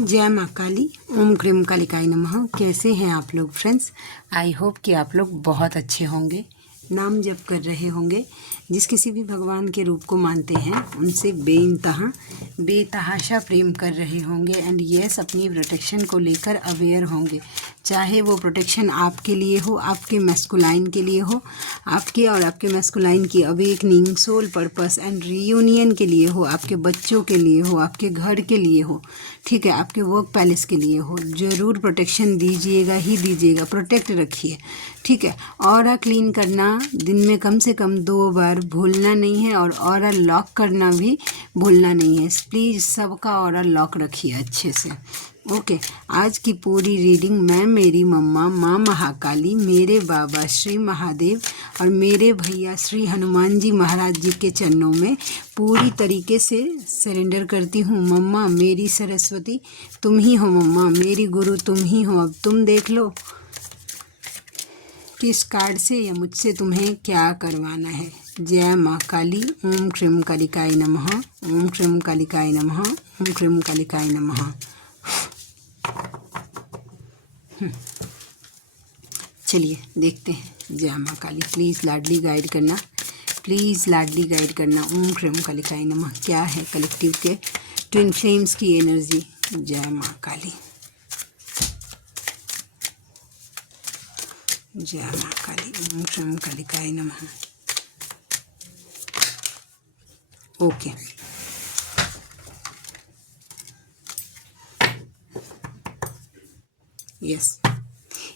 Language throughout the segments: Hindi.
जय माँ काली। ओम क्रीम कालिकाय नमः। कैसे हैं आप लोग फ्रेंड्स? आई होप कि आप लोग बहुत अच्छे होंगे, नाम जप कर रहे होंगे। जिस किसी भी भगवान के रूप को मानते हैं उनसे बेतहाशा प्रेम कर रहे होंगे एंड यस अपनी प्रोटेक्शन को लेकर अवेयर होंगे। चाहे वो प्रोटेक्शन आपके लिए हो, आपके मैस्कुलाइन के लिए हो, आपके और आपके मैस्कुलाइन की awakening, soul purpose and reunion के लिए हो, आपके बच्चों के लिए हो, आपके घर के लिए हो, ठीक है, आपके वर्क पैलेस के लिए हो, ज़रूर प्रोटेक्शन दीजिएगा ही दीजिएगा। प्रोटेक्ट रखिए, ठीक है। ऑरा क्लीन करना दिन में कम से कम 2 बार भूलना नहीं है और ऑरा लॉक करना भी भूलना नहीं है। प्लीज़ सबका ऑरा लॉक रखिए अच्छे से। ओके, आज की पूरी रीडिंग मैं, मेरी मम्मा माँ महाकाली, मेरे बाबा श्री महादेव और मेरे भैया श्री हनुमान जी महाराज जी के चरणों में पूरी तरीके से सरेंडर करती हूँ। मम्मा मेरी सरस्वती तुम ही हो, मम्मा मेरी गुरु तुम ही हो। अब तुम देख लो किस कार्ड से या मुझसे तुम्हें क्या करवाना है। जय माँ काली। ओम क्रीम कालिकाय नमः। ओम क्रीम कालिकाय नमः। ओम क्रीम कालिकाय नमः। चलिए देखते हैं। जय माँ काली। प्लीज़ लाडली गाइड करना, प्लीज़ लाडली गाइड करना। ओम क्रीम कालिकाय नमः। क्या है कलेक्टिव के ट्विन फ्लेम्स की एनर्जी? जय माँ काली। जय माँ काली। ओम क्रीम कालिकाय नमः। ओके, यस,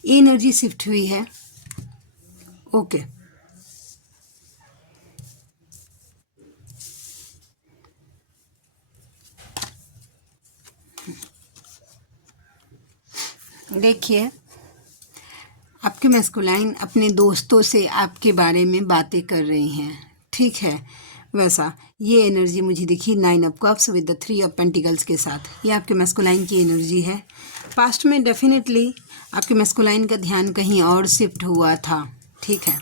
एनर्जी शिफ्ट हुई है। ओके, देखिए आपके मैस्कुलाइन अपने दोस्तों से आपके बारे में बातें कर रही हैं, ठीक है। वैसा ये एनर्जी मुझे दिखी 9 of cups with the 3 of pentacles के साथ। ये आपके मैस्कुलाइन की एनर्जी है। पास्ट में डेफिनेटली आपके मैस्कुलाइन का ध्यान कहीं और शिफ्ट हुआ था, ठीक है।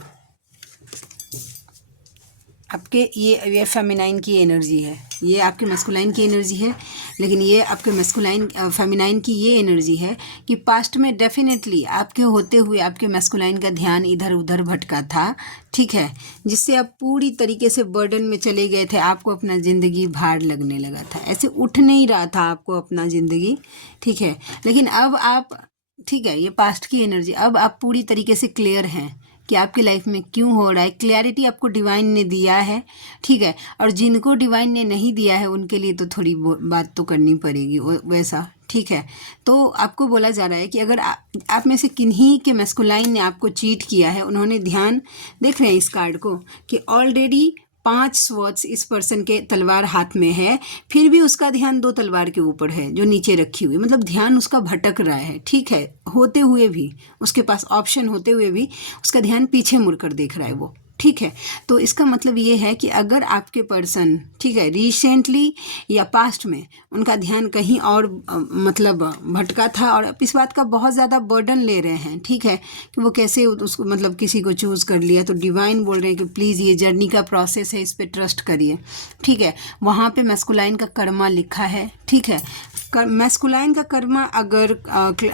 आपके ये फेमिनाइन की एनर्जी है, ये आपके मैस्कुलाइन की एनर्जी है, लेकिन ये आपके मैस्कुलाइन फेमिनाइन की ये एनर्जी है कि पास्ट में डेफिनेटली आपके होते हुए आपके मैस्कुलाइन का ध्यान इधर उधर भटका था, ठीक है, जिससे आप पूरी तरीके से बर्डन में चले गए थे। आपको अपना ज़िंदगी भार लगने लगा था, ऐसे उठ नहीं रहा था आपको अपना ज़िंदगी, ठीक है। लेकिन अब आप, ठीक है, ये पास्ट की एनर्जी, अब आप पूरी तरीके से क्लियर हैं कि आपकी लाइफ में क्यों हो रहा है। क्लैरिटी आपको डिवाइन ने दिया है, ठीक है। और जिनको डिवाइन ने नहीं दिया है उनके लिए तो थोड़ी बात तो करनी पड़ेगी वैसा, ठीक है। तो आपको बोला जा रहा है कि अगर आप में से किन्हीं के मैस्कुलाइन ने आपको चीट किया है, उन्होंने ध्यान, देख रहे हैं इस कार्ड को कि ऑलरेडी 5 स्वॉर्ड्स इस पर्सन के तलवार हाथ में है, फिर भी उसका ध्यान 2 तलवार के ऊपर है जो नीचे रखी हुई, मतलब ध्यान उसका भटक रहा है, ठीक है। होते हुए भी उसके पास ऑप्शन होते हुए भी उसका ध्यान पीछे मुड़कर देख रहा है वो, ठीक है। तो इसका मतलब ये है कि अगर आपके पर्सन, ठीक है, रिसेंटली या पास्ट में उनका ध्यान कहीं और मतलब भटका था और अब इस बात का बहुत ज़्यादा बर्डन ले रहे हैं, ठीक है, कि वो कैसे उसको मतलब किसी को चूज़ कर लिया, तो डिवाइन बोल रहे हैं कि प्लीज़ ये जर्नी का प्रोसेस है, इस पर ट्रस्ट करिए, ठीक है। वहाँ पे मैस्कुलाइन का कर्मा लिखा है, ठीक है। मैस्कुलाइन का कर्मा अगर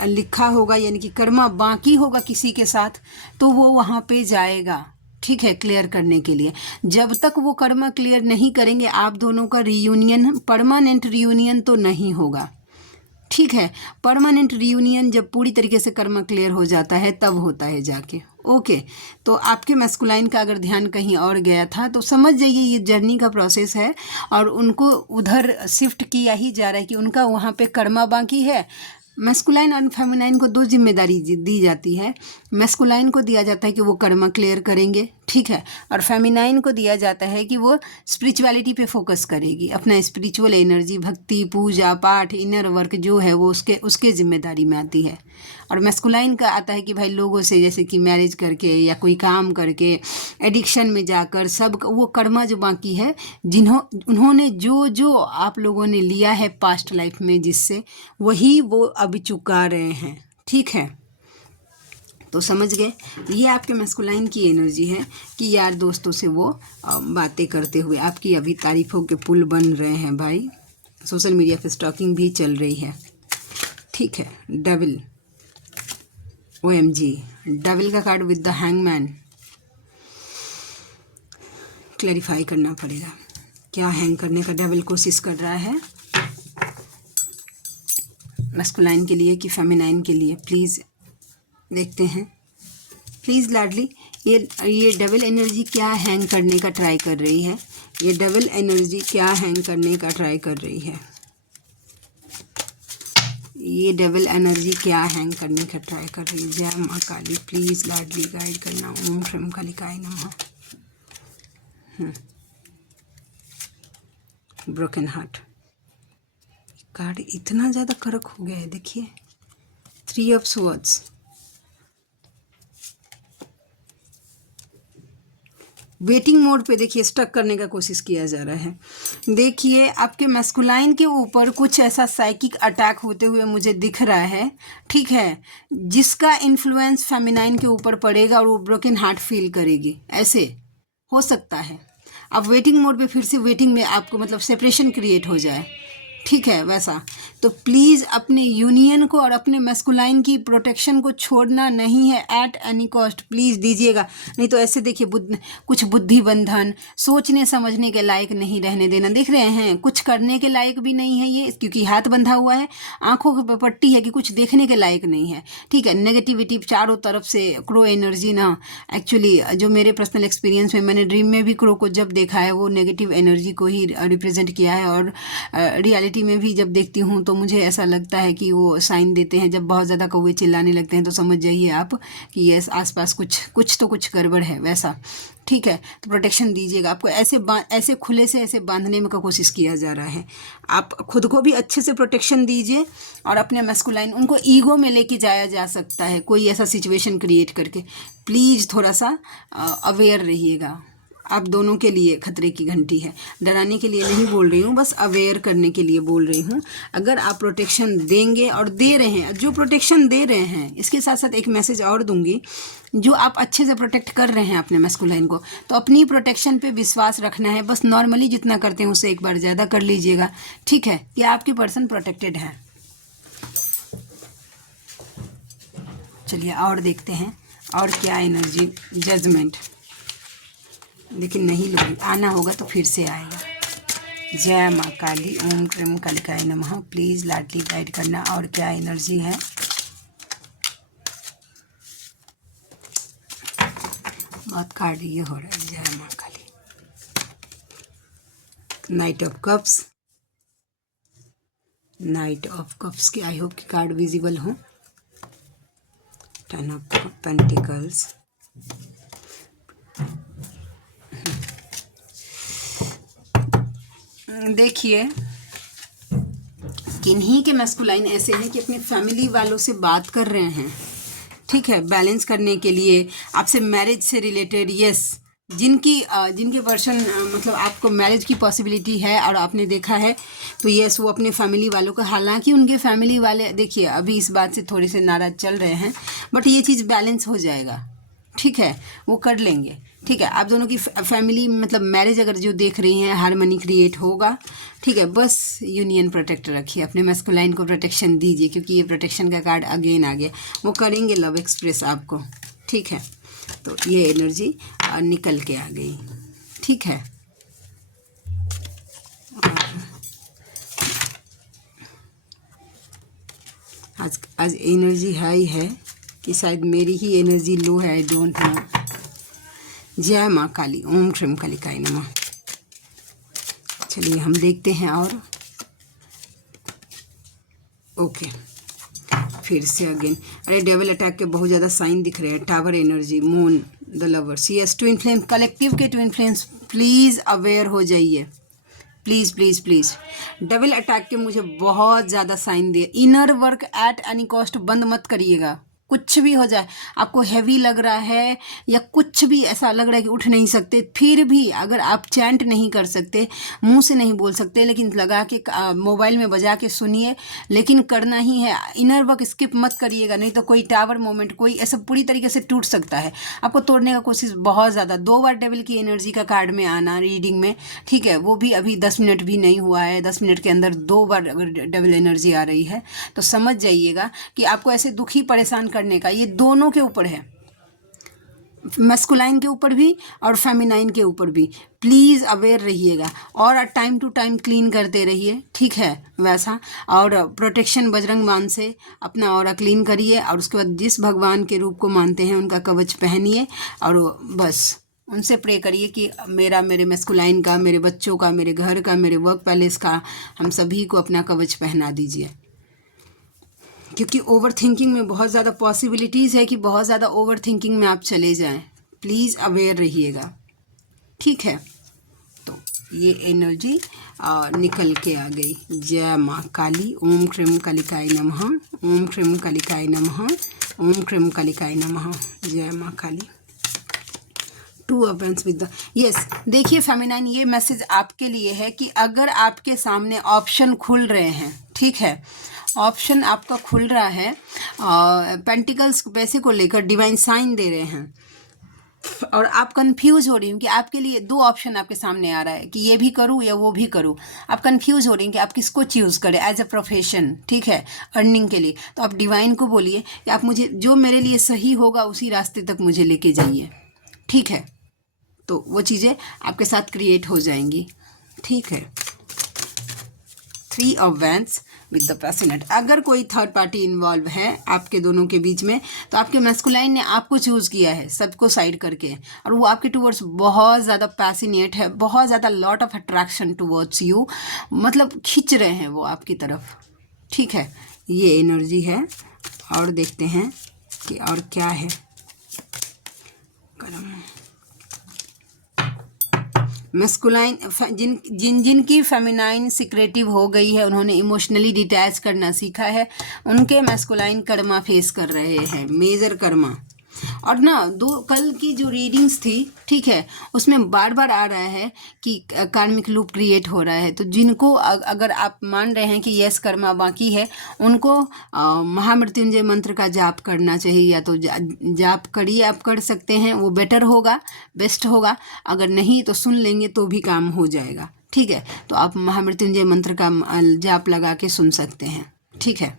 लिखा होगा, यानी कि कर्मा बाकी होगा किसी के साथ, तो वो वहाँ पे जाएगा, ठीक है, क्लियर करने के लिए। जब तक वो कर्मा क्लियर नहीं करेंगे आप दोनों का रीयूनियन, परमानेंट रीयूनियन तो नहीं होगा, ठीक है। परमानेंट रीयूनियन जब पूरी तरीके से कर्मा क्लियर हो जाता है तब होता है जाके। ओके, तो आपके मैस्कुलाइन का अगर ध्यान कहीं और गया था तो समझ जाइए ये जर्नी का प्रोसेस है और उनको उधर शिफ्ट किया ही जा रहा है कि उनका वहाँ पे कर्मा बाकी है। मैस्कुलाइन और फेमिनाइन को 2 जिम्मेदारी दी जाती है। मैस्कुलाइन को दिया जाता है कि वो कर्मा क्लियर करेंगे, ठीक है, और फेमिनाइन को दिया जाता है कि वो स्पिरिचुअलिटी पे फोकस करेगी, अपना स्पिरिचुअल एनर्जी, भक्ति, पूजा पाठ, इनर वर्क जो है वो उसके जिम्मेदारी में आती है। और मैस्कुलाइन का आता है कि भाई लोगों से, जैसे कि मैरिज करके या कोई काम करके, एडिक्शन में जाकर, सब वो कर्मा जो बाकी है, उन्होंने जो आप लोगों ने लिया है पास्ट लाइफ में, जिससे वही वो अभी चुका रहे हैं, ठीक है। तो समझ गए, ये आपके मैस्कुलाइन की एनर्जी है कि यार दोस्तों से वो बातें करते हुए आपकी अभी तारीफों के पुल बन रहे हैं भाई। सोशल मीडिया पे स्टॉकिंग भी चल रही है, ठीक है। डेविल, OMG, डेविल का card with the hangman. Clarify करना पड़ेगा क्या हैंग करने का डेविल कोशिश कर रहा है, मस्कुलाइन के लिए कि फेमिनाइन के लिए। प्लीज़ देखते हैं, प्लीज़ लाडली, ये डबल एनर्जी क्या हैंग करने का ट्राई कर रही है, ये डबल एनर्जी क्या हैंग करने का ट्राई कर रही है, ये डबल एनर्जी क्या हैंग करने का ट्राई कर रही है। जय माँ काली, प्लीज़ लाडली गाइड करना। ओम श्रीम कालिकाय नमः। ब्रोकन हार्ट कार्ड इतना ज़्यादा कड़क हो गया है, देखिए 3 ऑफ स्वॉर्ड्स। वेटिंग मोड पे देखिए, स्टक करने का कोशिश किया जा रहा है। देखिए आपके मैस्कुलाइन के ऊपर कुछ ऐसा साइकिक अटैक होते हुए मुझे दिख रहा है, ठीक है, जिसका इन्फ्लुएंस फेमिनाइन के ऊपर पड़ेगा और वो ब्रोकन हार्ट फील करेगी। ऐसे हो सकता है अब वेटिंग मोड पे फिर से वेटिंग में आपको मतलब सेपरेशन क्रिएट हो जाए, ठीक है वैसा। तो प्लीज़ अपने यूनियन को और अपने मैस्कुलाइन की प्रोटेक्शन को छोड़ना नहीं है एट एनी कॉस्ट, प्लीज़ दीजिएगा। नहीं तो ऐसे देखिए कुछ बुद्धि बंधन, सोचने समझने के लायक नहीं रहने देना। देख रहे हैं कुछ करने के लायक भी नहीं है ये, क्योंकि हाथ बंधा हुआ है, आंखों पर पट्टी है कि कुछ देखने के लायक नहीं है, ठीक है। नेगेटिविटी चारों तरफ से, क्रो एनर्जी ना, एक्चुअली जो मेरे पर्सनल एक्सपीरियंस में मैंने ड्रीम में भी क्रो को जब देखा है वो नेगेटिव एनर्जी को ही रिप्रेजेंट किया है, और रियलिटी में भी जब देखती हूँ तो मुझे ऐसा लगता है कि वो साइन देते हैं। जब बहुत ज़्यादा कौवे चिल्लाने लगते हैं तो समझ जाइए आप कि ये आसपास कुछ गड़बड़ है वैसा, ठीक है। तो प्रोटेक्शन दीजिएगा। आपको ऐसे खुले से ऐसे बांधने में का कोशिश किया जा रहा है। आप खुद को भी अच्छे से प्रोटेक्शन दीजिए और अपने मैस्कुलाइन, उनको ईगो में लेके जाया जा सकता है कोई ऐसा सिचुएशन क्रिएट करके। प्लीज़ थोड़ा सा अवेयर रहिएगा। आप दोनों के लिए खतरे की घंटी है, डराने के लिए नहीं बोल रही हूँ, बस अवेयर करने के लिए बोल रही हूँ। अगर आप प्रोटेक्शन देंगे और दे रहे हैं, जो प्रोटेक्शन दे रहे हैं, इसके साथ साथ एक मैसेज और दूंगी, जो आप अच्छे से प्रोटेक्ट कर रहे हैं अपने मैस्कुलाइन को, तो अपनी प्रोटेक्शन पे विश्वास रखना है। बस नॉर्मली जितना करते हैं उससे एक बार ज़्यादा कर लीजिएगा, ठीक है, कि आपकी पर्सन प्रोटेक्टेड है। चलिए और देखते हैं और क्या एनर्जी। जजमेंट, लेकिन नहीं लोग आना होगा तो फिर से आएगा। जय माँ काली, ओम क्रीम कालिकाय नमः। प्लीज़ लाडली गाइड करना और क्या एनर्जी है। बहुत कार्ड ये हो रहा है। जय माँ Kali. Knight of cups, knight of cups की आई होप कि कार्ड विजिबल हो। 10 ऑफ पेंटिकल्स, देखिए किन्हीं के मैस्कुलाइन ऐसे हैं कि अपने फैमिली वालों से बात कर रहे हैं, ठीक है, बैलेंस करने के लिए, आपसे मैरिज से रिलेटेड। यस, जिनके पर्सन मतलब आपको मैरिज की पॉसिबिलिटी है और आपने देखा है, तो यस वो अपने फैमिली वालों को, हालांकि उनके फैमिली वाले देखिए अभी इस बात से थोड़े से नाराज चल रहे हैं, बट ये चीज़ बैलेंस हो जाएगा, ठीक है, वो कर लेंगे, ठीक है। आप दोनों की फैमिली मतलब मैरिज अगर जो देख रही हैं, हार्मनी क्रिएट होगा, ठीक है। बस यूनियन प्रोटेक्ट रखिए, अपने मैस्कुलाइन को प्रोटेक्शन दीजिए, क्योंकि ये प्रोटेक्शन का कार्ड अगेन आ गया। वो करेंगे लव एक्सप्रेस आपको, ठीक है। तो ये एनर्जी निकल के आ गई, ठीक है। आज एनर्जी हाई है कि शायद मेरी ही एनर्जी लो है, आई डोंट नो। जय माँ काली, ओम श्रीम कालिकाय नमः। चलिए हम देखते हैं और ओके फिर से अगेन। अरे डेविल अटैक के बहुत ज़्यादा साइन दिख रहे हैं। Tower energy, moon, the lovers, yes twin flame, collective के ट्विन फ्लेम्स, प्लीज़ अवेयर हो जाइए, please please please. Double attack के मुझे बहुत ज़्यादा साइन दिए। Inner work at any cost बंद मत करिएगा, कुछ भी हो जाए, आपको हैवी लग रहा है या कुछ भी ऐसा लग रहा है कि उठ नहीं सकते, फिर भी अगर आप चैंट नहीं कर सकते, मुंह से नहीं बोल सकते, लेकिन लगा के मोबाइल में बजा के सुनिए, लेकिन करना ही है। इनर वर्क स्किप मत करिएगा, नहीं तो कोई टावर मोमेंट कोई ऐसा पूरी तरीके से टूट सकता है। आपको तोड़ने का कोशिश बहुत ज़्यादा, 2 बार डेविल की एनर्जी का कार्ड में आना रीडिंग में, ठीक है, वो भी अभी 10 मिनट भी नहीं हुआ है, 10 मिनट के अंदर 2 बार अगर डेविल एनर्जी आ रही है तो समझ जाइएगा कि आपको ऐसे दुखी परेशान करने का, ये दोनों के ऊपर है, मस्कुलाइन के ऊपर भी और फेमिनाइन के ऊपर भी। प्लीज़ अवेयर रहिएगा और टाइम टू टाइम क्लीन करते रहिए, ठीक है वैसा। और प्रोटेक्शन बजरंग बाण से अपना ऑरा क्लीन करिए, और उसके बाद जिस भगवान के रूप को मानते हैं उनका कवच पहनिए, और बस उनसे प्रे करिए कि मेरे मस्कुलाइन का, मेरे बच्चों का, मेरे घर का, मेरे वर्क पैलेस का, हम सभी को अपना कवच पहना दीजिए। क्योंकि ओवर थिंकिंग में बहुत ज़्यादा पॉसिबिलिटीज़ है कि बहुत ज़्यादा ओवर थिंकिंग में आप चले जाएं। प्लीज़ अवेयर रहिएगा, ठीक है। तो ये एनर्जी निकल के आ गई। जय माँ काली। ओम क्रीम कालिकाय नमः। ओम क्रीम कालिकाय नमः। ओम क्रीम कालिकाय नमः। जय माँ काली। 2 of wands with the yes. देखिए फेमिनाइन, ये मैसेज आपके लिए है कि अगर आपके सामने ऑप्शन खुल रहे हैं, ठीक है, ऑप्शन आपका खुल रहा है, पेंटिकल्स पैसे को लेकर डिवाइन साइन दे रहे हैं, और आप कंफ्यूज हो रही हैं कि आपके लिए 2 ऑप्शन आपके सामने आ रहा है कि ये भी करूँ या वो भी करूँ। आप कंफ्यूज हो रही हैं कि आप किसको चूज़ करें एज अ प्रोफेशन, ठीक है, अर्निंग के लिए। तो आप डिवाइन को बोलिए कि आप मुझे जो मेरे लिए सही होगा उसी रास्ते तक मुझे लेके जाइए, ठीक है। तो वो चीज़ें आपके साथ क्रिएट हो जाएंगी, ठीक है। 3 of wands with the passionate. अगर कोई थर्ड पार्टी इन्वॉल्व है आपके दोनों के बीच में, तो आपके मैस्कुलाइन ने आपको चूज़ किया है सबको साइड करके, और वो आपके टूवर्ड्स बहुत ज़्यादा पैसिनेट है, बहुत ज़्यादा lot of attraction towards you, मतलब खींच रहे हैं वो आपकी तरफ, ठीक है। ये एनर्जी है। और देखते हैं कि और क्या है। मस्कुलाइन जिनकी फेमिनाइन सिक्रेटिव हो गई है, उन्होंने इमोशनली डिटैच करना सीखा है, उनके मस्कुलाइन कर्मा फेस कर रहे हैं, मेजर कर्मा। और ना कल की जो रीडिंग्स थी, ठीक है, उसमें बार बार आ रहा है कि कार्मिक लूप क्रिएट हो रहा है। तो जिनको अगर आप मान रहे हैं कि यस कर्मा बाकी है, उनको महामृत्युंजय मंत्र का जाप करना चाहिए, या तो जाप करिए, आप कर सकते हैं, वो बेटर होगा, बेस्ट होगा। अगर नहीं तो सुन लेंगे तो भी काम हो जाएगा, ठीक है। तो आप महामृत्युंजय मंत्र का जाप लगा के सुन सकते हैं, ठीक है।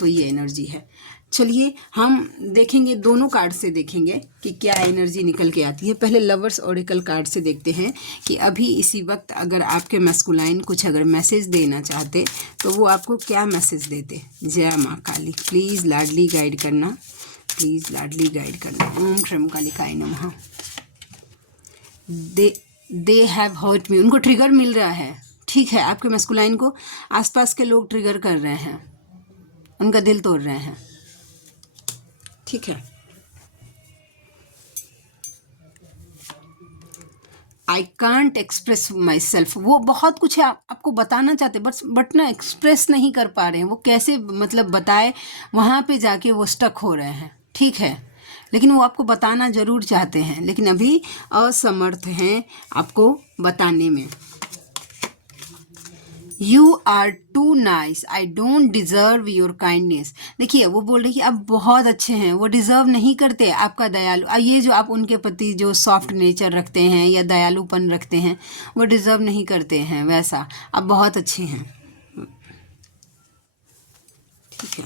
तो ये एनर्जी है। चलिए हम देखेंगे, दोनों कार्ड से देखेंगे कि क्या एनर्जी निकल के आती है। पहले लवर्स ओरेकल कार्ड से देखते हैं कि अभी इसी वक्त अगर आपके मैस्कुलाइन कुछ अगर मैसेज देना चाहते तो वो आपको क्या मैसेज देते। जय माँ काली। प्लीज़ लाडली गाइड करना, प्लीज़ लाडली गाइड करना। ओम श्रम कालिकाय नमः। They have hurt me. उनको ट्रिगर मिल रहा है, ठीक है। आपके मैस्कुलाइन को आसपास के लोग ट्रिगर कर रहे हैं, उनका दिल तोड़ रहे हैं, ठीक है। I can't express my self. वो बहुत कुछ है आपको बताना चाहते बट ना एक्सप्रेस नहीं कर पा रहे हैं। वो कैसे मतलब बताए, वहाँ पे जाके वो स्टक हो रहे हैं, ठीक है। लेकिन वो आपको बताना ज़रूर चाहते हैं, लेकिन अभी असमर्थ हैं आपको बताने में। You are too nice, I don't deserve your kindness. देखिए वो बोल रही कि आप बहुत अच्छे हैं, वो डिज़र्व नहीं करते आपका दयालु। ये जो आप उनके प्रति जो सॉफ्ट नेचर रखते हैं या दयालुपन रखते हैं, वो डिज़र्व नहीं करते हैं वैसा। आप बहुत अच्छे हैं, ठीक है।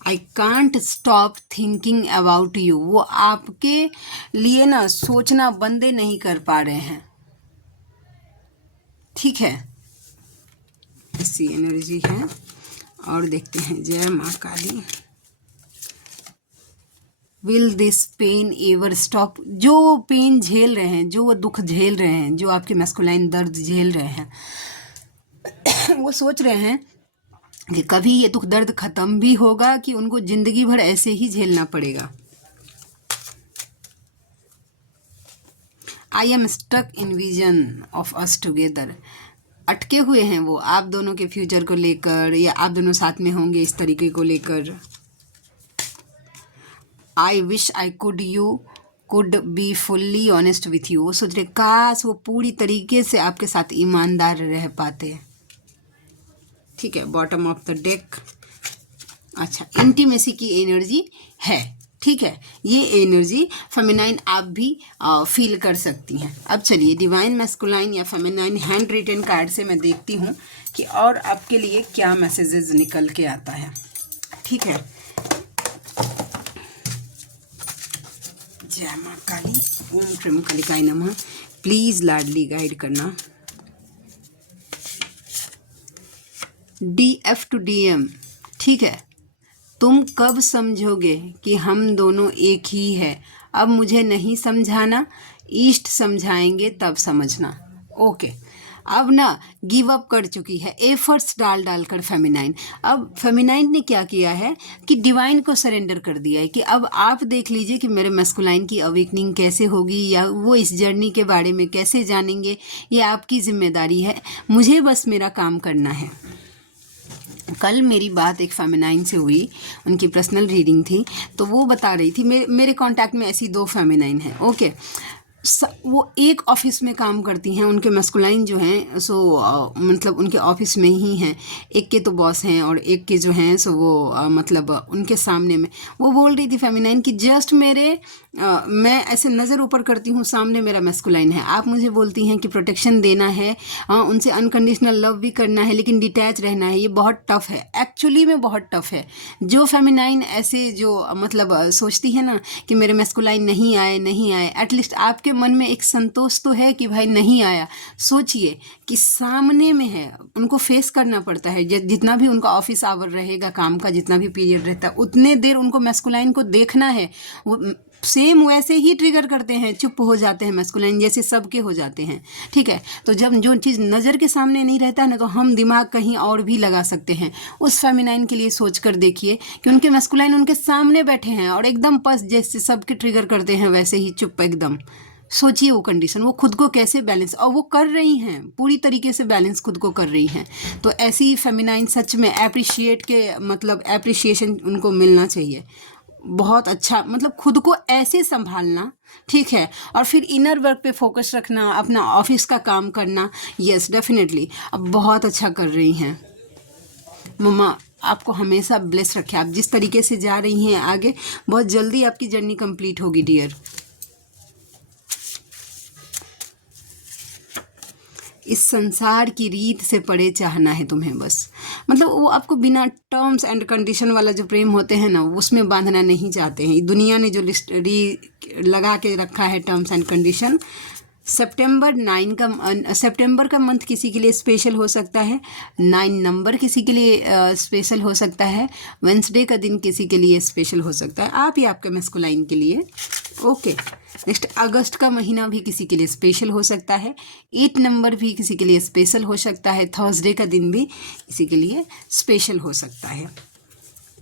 I can't stop thinking about you. वो आपके लिए ना सोचना बंदे नहीं कर पा रहे हैं, ठीक है। ऐसी एनर्जी है। और देखते हैं। जय माँ Kali. Will this pain ever stop. जो पेन झेल रहे हैं, जो वो दुख झेल रहे हैं, जो आपके मैस्कुलाइन दर्द झेल रहे हैं वो सोच रहे हैं कि कभी ये दुख दर्द खत्म भी होगा कि उनको जिंदगी भर ऐसे ही झेलना पड़ेगा। I am stuck in vision of us together. अटके हुए हैं वो आप दोनों के फ्यूचर को लेकर, या आप दोनों साथ में होंगे इस तरीके को लेकर। I wish I could be fully honest with you. वो सोच रहे काश वो पूरी तरीके से आपके साथ ईमानदार रह पाते। ठीक है, बॉटम ऑफ द डेक। अच्छा, इंटीमेसी की एनर्जी है। ठीक है, ये एनर्जी फेमिनाइन आप भी फील कर सकती हैं। अब चलिए डिवाइन मैस्कुलाइन या फेमिनाइन हैंड रिटन कार्ड से मैं देखती हूँ कि और आपके लिए क्या मैसेजेस निकल के आता है। ठीक है, जय माँ काली, ओम क्रीम कालिकाय नमः। प्लीज लाडली गाइड करना। DF to DM। ठीक है, तुम कब समझोगे कि हम दोनों एक ही है? अब मुझे नहीं समझाना, ईस्ट समझाएंगे तब समझना। ओके, अब ना गिव अप कर चुकी है एफर्ट्स डाल कर फेमिनाइन। अब फेमिनाइन ने क्या किया है कि डिवाइन को सरेंडर कर दिया है कि अब आप देख लीजिए कि मेरे मैस्कुलाइन की अवेकनिंग कैसे होगी, या वो इस जर्नी के बारे में कैसे जानेंगे, ये आपकी जिम्मेदारी है। मुझे बस मेरा काम करना है। कल मेरी बात एक फेमिनाइन से हुई, उनकी पर्सनल रीडिंग थी, तो वो बता रही थी मेरे कांटेक्ट में ऐसी 2 फेमिनाइन हैं। ओके, वो एक ऑफिस में काम करती हैं, उनके मस्कुलाइन जो हैं सो मतलब उनके ऑफिस में ही हैं। एक के तो बॉस हैं और एक के जो हैं सो वो मतलब उनके सामने में। वो बोल रही थी फेमिनाइन कि जस्ट मैं ऐसे नज़र ऊपर करती हूँ, सामने मेरा मस्कुलाइन है। आप मुझे बोलती हैं कि प्रोटेक्शन देना है, उनसे अनकंडीशनल लव भी करना है, लेकिन डिटैच रहना है। ये बहुत टफ है, एक्चुअली में बहुत टफ है। जो फेमिनाइन ऐसे जो मतलब सोचती है ना कि मेरे मस्कुलाइन नहीं आए, एटलीस्ट आपके मन में एक संतोष तो है कि भाई नहीं आया। सोचिए कि सामने में है, उनको फेस करना पड़ता है। जितना भी उनका ऑफिस आवर रहेगा, काम का जितना भी पीरियड रहता है, उतने देर उनको मैस्कुलाइन को देखना है। वो सेम वैसे ही ट्रिगर करते हैं, चुप हो जाते हैं मैस्कुलाइन जैसे सबके हो जाते हैं। ठीक है, तो जब जो चीज़ नज़र के सामने नहीं रहता है ना, तो हम दिमाग कहीं और भी लगा सकते हैं। उस फेमिनाइन के लिए सोच कर देखिए कि उनके मैस्कुलाइन उनके सामने बैठे हैं और एकदम पस जैसे सबके ट्रिगर करते हैं वैसे ही चुप एकदम। सोचिए वो कंडीशन, वो खुद को कैसे बैलेंस, और वो कर रही हैं पूरी तरीके से बैलेंस खुद को कर रही हैं। तो ऐसी फेमिनाइन सच में अप्रिशिएट के मतलब एप्रिशिएशन उनको मिलना चाहिए। बहुत अच्छा, मतलब खुद को ऐसे संभालना। ठीक है, और फिर इनर वर्क पे फोकस रखना, अपना ऑफिस का काम करना। यस डेफिनेटली, अब बहुत अच्छा कर रही हैं। मम्मा आपको हमेशा ब्लेस रखे। आप जिस तरीके से जा रही हैं आगे, बहुत जल्दी आपकी जर्नी कंप्लीट होगी डियर। इस संसार की रीत से परे चाहना है तुम्हें बस। मतलब वो आपको बिना टर्म्स एंड कंडीशन वाला जो प्रेम होते हैं ना, उसमें बांधना नहीं चाहते हैं। दुनिया ने जो लिस्ट लगा के रखा है टर्म्स एंड कंडीशन। सितंबर का मंथ किसी के लिए स्पेशल हो सकता है। 9 नंबर किसी के लिए स्पेशल हो सकता है। वेंसडे का दिन किसी के लिए स्पेशल हो सकता है, आप या आपके मैस्कुलाइन के लिए। ओके, नेक्स्ट अगस्त का महीना भी किसी के लिए स्पेशल हो सकता है। 8 नंबर भी किसी के लिए स्पेशल हो सकता है। थर्सडे का दिन भी किसी के लिए स्पेशल हो सकता है।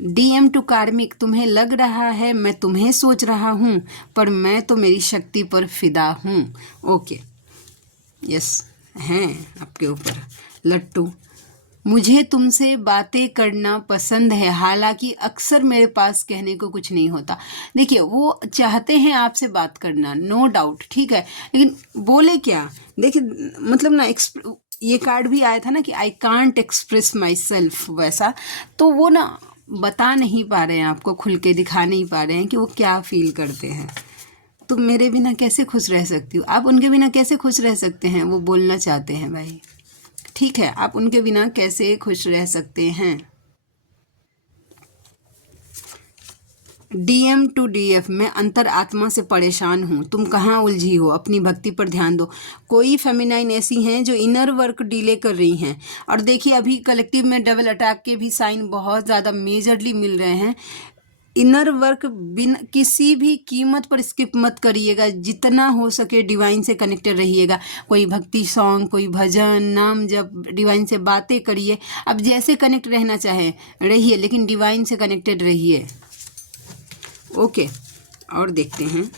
DM टू कार्मिक, तुम्हें लग रहा है मैं तुम्हें सोच रहा हूँ, पर मैं तो मेरी शक्ति पर फिदा हूँ। ओके, यस, हैं आपके ऊपर लट्टू। मुझे तुमसे बातें करना पसंद है, हालांकि अक्सर मेरे पास कहने को कुछ नहीं होता। देखिए वो चाहते हैं आपसे बात करना, नो डाउट, ठीक है, लेकिन बोले क्या। देखिए मतलब ना ये कार्ड भी आया था ना कि I can't express my self, वैसा। तो वो ना बता नहीं पा रहे हैं आपको, खुल के दिखा नहीं पा रहे हैं कि वो क्या फील करते हैं। तुम मेरे बिना कैसे खुश रह सकती हो, आप उनके बिना कैसे खुश रह सकते हैं, वो बोलना चाहते हैं भाई। ठीक है, आप उनके बिना कैसे खुश रह सकते हैं। DM टू DF, मैं अंतर आत्मा से परेशान हूँ, तुम कहाँ उलझी हो, अपनी भक्ति पर ध्यान दो। कोई फेमिनाइन ऐसी हैं जो इनर वर्क डिले कर रही हैं। और देखिए अभी कलेक्टिव में डबल अटैक के भी साइन बहुत ज़्यादा मेजरली मिल रहे हैं। इनर वर्क बिन किसी भी कीमत पर स्किप मत करिएगा, जितना हो सके डिवाइन से कनेक्टेड रहिएगा। कोई भक्ति सॉन्ग, कोई भजन, नाम जब, डिवाइन से बातें करिए। अब जैसे कनेक्ट रहना चाहें रहिए, लेकिन डिवाइन से कनेक्टेड रहिए। ओके, और देखते हैं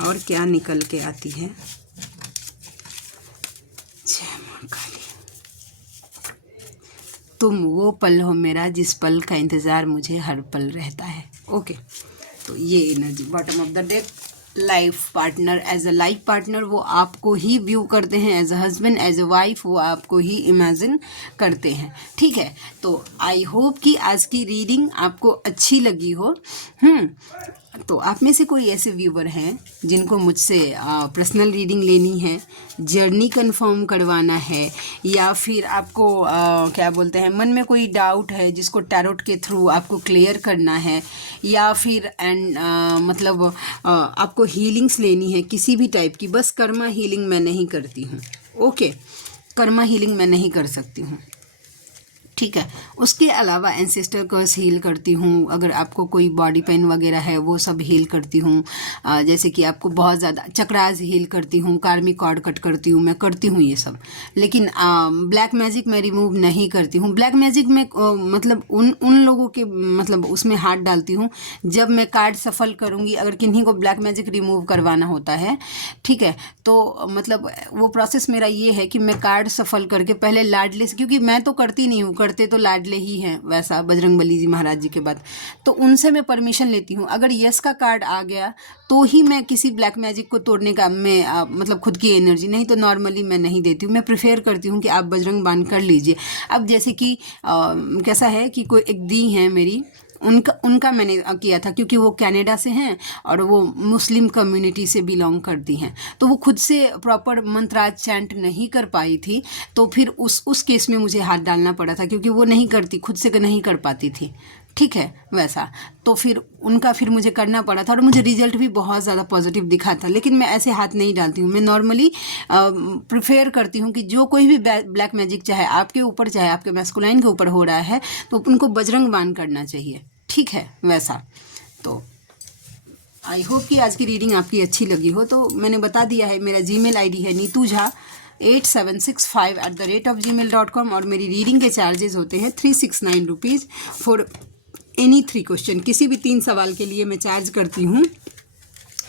और क्या निकल के आती है। जय मां काली। तुम वो पल हो मेरा जिस पल का इंतज़ार मुझे हर पल रहता है। ओके, तो ये energy bottom of the deck, life partner, as a life partner वो आपको ही व्यू करते हैं, as a husband, as a wife वो आपको ही इमेजिन करते हैं। ठीक है, तो आई होप कि आज की रीडिंग आपको अच्छी लगी हो। तो आप में से कोई ऐसे व्यूवर हैं जिनको मुझसे पर्सनल रीडिंग लेनी है, जर्नी कंफर्म करवाना है, या फिर आपको क्या बोलते हैं, मन में कोई डाउट है जिसको टैरोट के थ्रू आपको क्लियर करना है, या फिर मतलब आपको हीलिंग्स लेनी है किसी भी टाइप की। बस कर्मा हीलिंग मैं नहीं करती हूँ, ओके, कर्मा हीलिंग मैं नहीं कर सकती हूँ। ठीक है, उसके अलावा एंसेस्टर कर्स हील करती हूँ। अगर आपको कोई बॉडी पेन वगैरह है वो सब हील करती हूँ। जैसे कि आपको बहुत ज़्यादा चक्रास हील करती हूँ, कार्मिक कॉर्ड कट करती हूँ, मैं करती हूँ ये सब। लेकिन ब्लैक मैजिक मैं रिमूव नहीं करती हूँ। ब्लैक मैजिक में मतलब उन लोगों के मतलब उसमें हाथ डालती हूँ जब मैं कार्ड सफल करूँगी, अगर किन्हीं को ब्लैक मैजिक रिमूव करवाना होता है। ठीक है, तो मतलब वो प्रोसेस मेरा ये है कि मैं कार्ड सफल करके पहले लाडले से, क्योंकि मैं तो करती नहीं हूँ, करते तो लाडले ही हैं वैसा बजरंगबली जी महाराज जी के बाद, तो उनसे मैं परमिशन लेती हूँ। अगर यस का कार्ड आ गया तो ही मैं किसी ब्लैक मैजिक को तोड़ने का मैं मतलब खुद की एनर्जी, नहीं तो नॉर्मली मैं नहीं देती हूँ। मैं प्रेफर करती हूँ कि आप बजरंग बाण कर लीजिए। अब जैसे कि कैसा है कि कोई एक दी है मेरी, उनका मैंने किया था, क्योंकि वो कनाडा से हैं और वो मुस्लिम कम्युनिटी से बिलोंग करती हैं, तो वो खुद से प्रॉपर मंत्राज चैंट नहीं कर पाई थी, तो फिर उस केस में मुझे हाथ डालना पड़ा था, क्योंकि वो नहीं करती, खुद से नहीं कर पाती थी। ठीक है, वैसा तो फिर उनका फिर मुझे करना पड़ा था, और मुझे रिजल्ट भी बहुत ज़्यादा पॉजिटिव दिखा था। लेकिन मैं ऐसे हाथ नहीं डालती हूँ, मैं नॉर्मली प्रेफर करती हूँ कि जो कोई भी ब्लैक मैजिक चाहे आपके ऊपर चाहे आपके मैस्कुलाइन के ऊपर हो रहा है, तो उनको बजरंग बाण करना चाहिए। ठीक है, वैसा। तो आई होप कि आज की रीडिंग आपकी अच्छी लगी हो। तो मैंने बता दिया है, मेरा जीमेल आईडी है neetujha8765@gmail.com, और मेरी रीडिंग के चार्जेस होते हैं 369 रुपीज़ फॉर एनी 3 क्वेश्चन। किसी भी 3 सवाल के लिए मैं चार्ज करती हूँ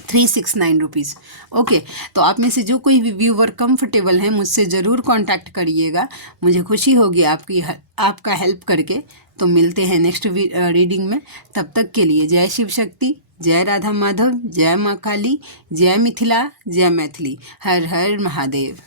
369 रुपीज़। ओके, तो आप में से जो कोई भी व्यूवर कंफर्टेबल है मुझसे ज़रूर कांटेक्ट करिएगा, मुझे खुशी होगी आपका हेल्प करके। तो मिलते हैं नेक्स्ट रीडिंग में, तब तक के लिए जय शिव शक्ति, जय राधा माधव, जय माँ काली, जय मिथिला, जय मैथिली, हर हर महादेव।